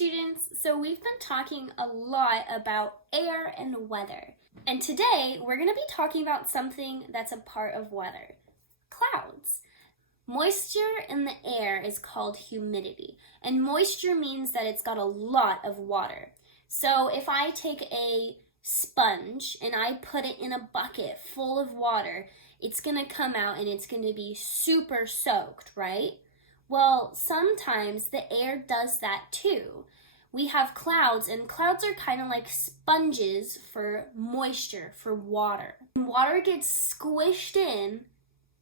students! So we've been talking a lot about air and weather. And today we're going to be talking about something that's a part of weather. Clouds. Moisture in the air is called humidity. And moisture means that it's got a lot of water. So if I take a sponge and I put it in a bucket full of water, it's going to come out and it's going to be super soaked, right? Well, sometimes the air does that too. We have clouds, and clouds are kind of like sponges for moisture, for water. When water gets squished in,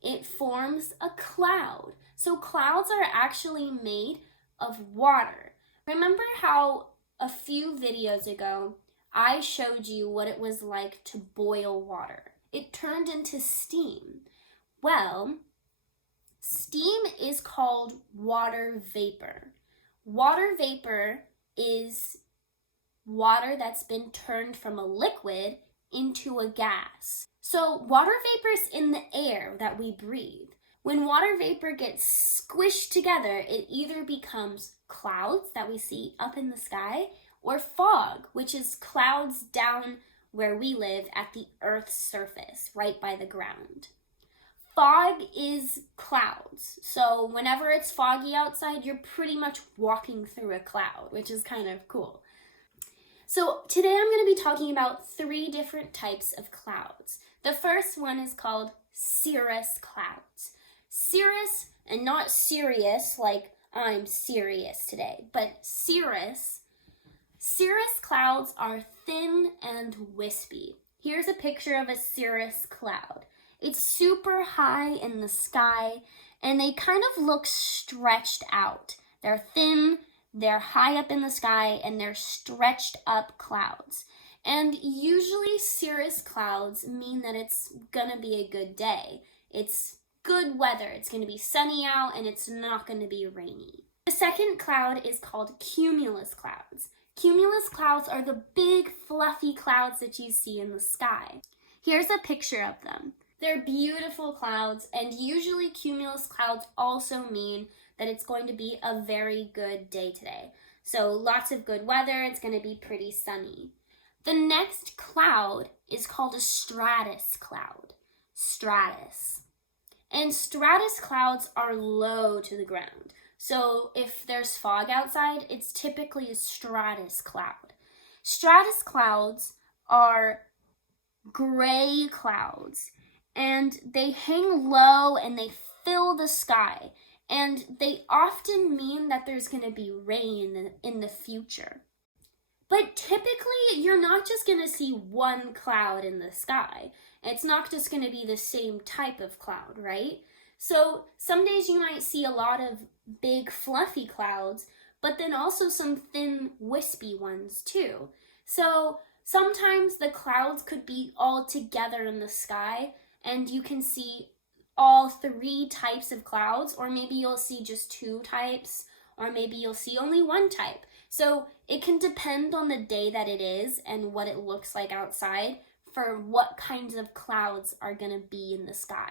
it forms a cloud. So clouds are actually made of water. Remember how a few videos ago I showed you what it was like to boil water? It turned into steam. Well, steam is called water vapor. Water vapor is water that's been turned from a liquid into a gas. So water vapor is in the air that we breathe. When water vapor gets squished together, it either becomes clouds that we see up in the sky or fog, which is clouds down where we live at the Earth's surface, right by the ground. Fog is clouds. So whenever it's foggy outside, you're pretty much walking through a cloud, which is kind of cool. So today I'm going to be talking about 3 different types of clouds. The first one is called cirrus clouds. Cirrus, and not serious like I'm serious today, but cirrus. Cirrus clouds are thin and wispy. Here's a picture of a cirrus cloud. It's super high in the sky, and they kind of look stretched out. They're thin, they're high up in the sky, and they're stretched up clouds. And usually cirrus clouds mean that it's gonna be a good day. It's good weather. It's gonna be sunny out, and it's not gonna be rainy. The second cloud is called cumulus clouds. Cumulus clouds are the big fluffy clouds that you see in the sky. Here's a picture of them. They're beautiful clouds, and usually cumulus clouds also mean that it's going to be a very good day today. So lots of good weather, it's going to be pretty sunny. The next cloud is called a stratus cloud. Stratus. And stratus clouds are low to the ground. So if there's fog outside, it's typically a stratus cloud. Stratus clouds are gray clouds, and they hang low and they fill the sky, and they often mean that there's going to be rain in the future. But typically, you're not just going to see one cloud in the sky. It's not just going to be the same type of cloud, right? So some days you might see a lot of big fluffy clouds, but then also some thin wispy ones too. So sometimes the clouds could be all together in the sky, and you can see all 3 types of clouds, or maybe you'll see just 2 types, or maybe you'll see only 1 type. So it can depend on the day that it is and what it looks like outside for what kinds of clouds are going to be in the sky.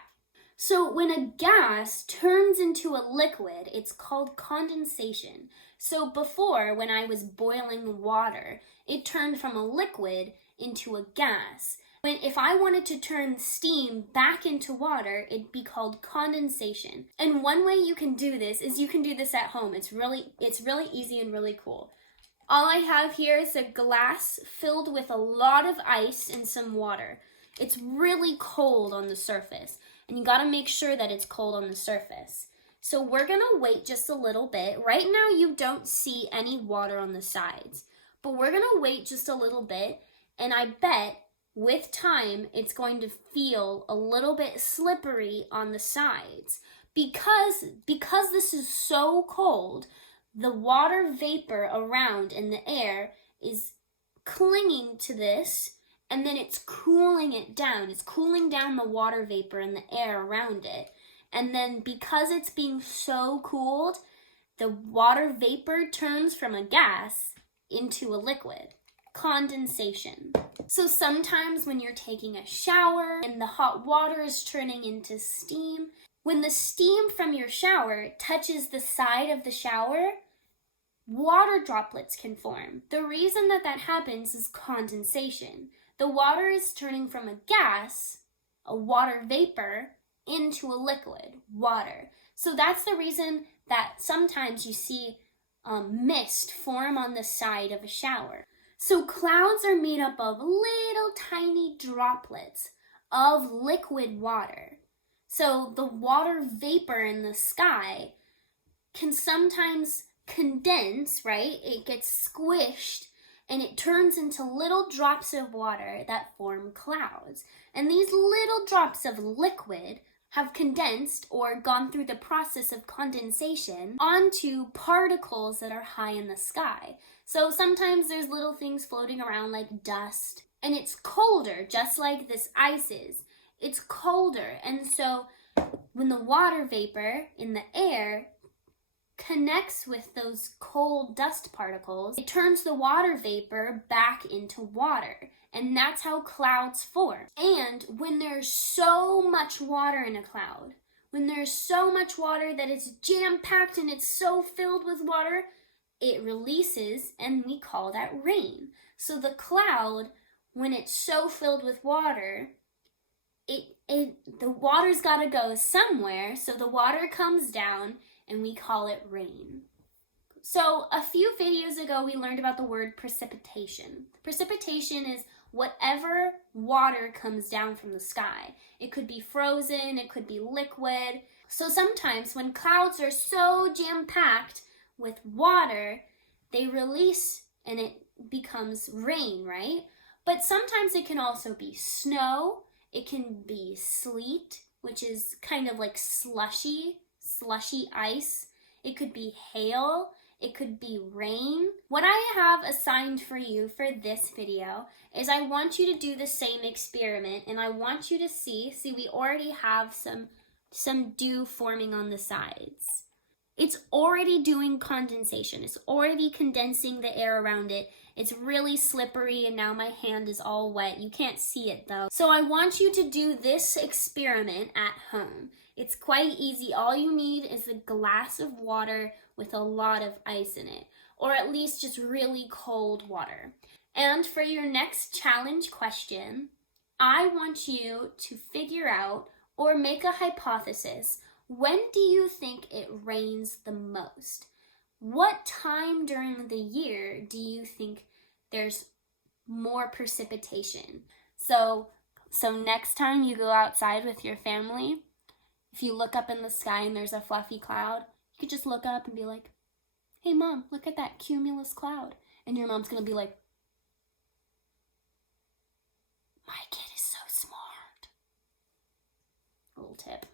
So when a gas turns into a liquid, it's called condensation. So before, when I was boiling water, it turned from a liquid into a gas. If I wanted to turn steam back into water, it'd be called condensation. And one way you can do this is you can do this at home. It's really easy and really cool. All I have here is a glass filled with a lot of ice and some water. It's really cold on the surface, and you gotta make sure that it's cold on the surface. So we're gonna wait just a little bit. Right now you don't see any water on the sides, but we're gonna wait just a little bit, and I bet with time, it's going to feel a little bit slippery on the sides. Because this is so cold, the water vapor around in the air is clinging to this, and then it's cooling it down. It's cooling down the water vapor in the air around it. And then because it's being so cooled, the water vapor turns from a gas into a liquid. Condensation. So sometimes when you're taking a shower and the hot water is turning into steam, when the steam from your shower touches the side of the shower, water droplets can form. The reason that that happens is condensation. The water is turning from a gas, a water vapor, into a liquid, water. So that's the reason that sometimes you see mist form on the side of a shower. So clouds are made up of little tiny droplets of liquid water. So the water vapor in the sky can sometimes condense, right? It gets squished and it turns into little drops of water that form clouds. And these little drops of liquid have condensed or gone through the process of condensation onto particles that are high in the sky. So sometimes there's little things floating around like dust, and it's colder, just like this ice is. It's colder, and so when the water vapor in the air connects with those cold dust particles, it turns the water vapor back into water. And that's how clouds form. And when there's so much water in a cloud, when there's so much water that it's jam-packed and it's so filled with water, it releases, and we call that rain. So the cloud, when it's so filled with water, the water's got to go somewhere, so the water comes down, and we call it rain. So a few videos ago, we learned about the word precipitation. Precipitation is whatever water comes down from the sky. It could be frozen, it could be liquid. So sometimes when clouds are so jam-packed with water, they release and it becomes rain, right? But sometimes it can also be snow, it can be sleet, which is kind of like slushy ice. It could be hail. It could be rain. What I have assigned for you for this video is I want you to do the same experiment, and I want you to see we already have some dew forming on the sides. It's already doing condensation. It's already condensing the air around it. It's really slippery, and now my hand is all wet. You can't see it though. So I want you to do this experiment at home. It's quite easy. All you need is a glass of water with a lot of ice in it, or at least just really cold water. And for your next challenge question, I want you to figure out or make a hypothesis. When do you think it rains the most? What time during the year do you think there's more precipitation? So next time you go outside with your family, if you look up in the sky and there's a fluffy cloud, you could just look up and be like, "Hey Mom, look at that cumulus cloud." And your mom's gonna be like, "My kid is so smart." A little tip.